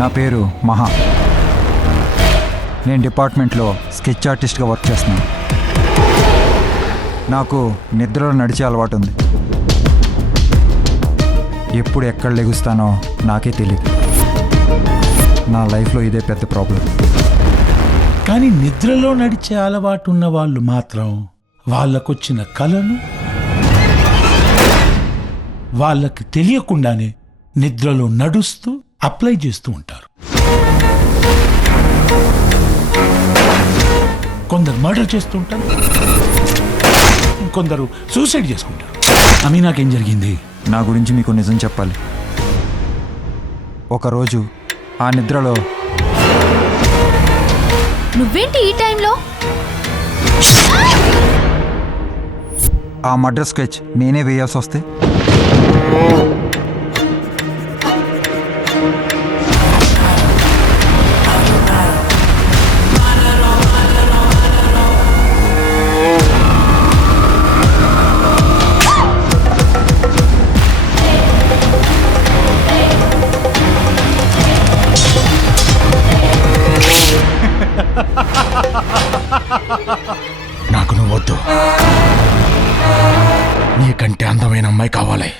నా పేరు మహా. నేను డిపార్ట్మెంట్లో స్కెచ్ ఆర్టిస్ట్గా వర్క్ చేస్తున్నాను. నాకు నిద్రలో నడిచే అలవాటు ఉంది. ఎప్పుడు ఎక్కడ లెగుస్తానో నాకే తెలియదు. నా లైఫ్లో ఇదే పెద్ద ప్రాబ్లం. కానీ నిద్రలో నడిచే అలవాటు ఉన్న వాళ్ళు మాత్రం వాళ్ళకొచ్చిన కలను వాళ్ళకి తెలియకుండానే నిద్రలో నడుస్తూ అప్లై చేస్తూ ఉంటారు. కొందరు మర్డర్ చేస్తుంటారు, కొందరు సూసైడ్ చేసుకుంటారు. అమీనాకేం జరిగింది? నా గురించి మీకు నిజం చెప్పాలి. ఒకరోజు ఆ నిద్రలో నువ్వేంటి ఈ టైంలో? ఆ మర్డర్ స్కెచ్ నేనే వేయాల్సి వస్తే నాకు నువ్వు వద్దు, నీకంటే అందమైన అమ్మాయి కావాలి.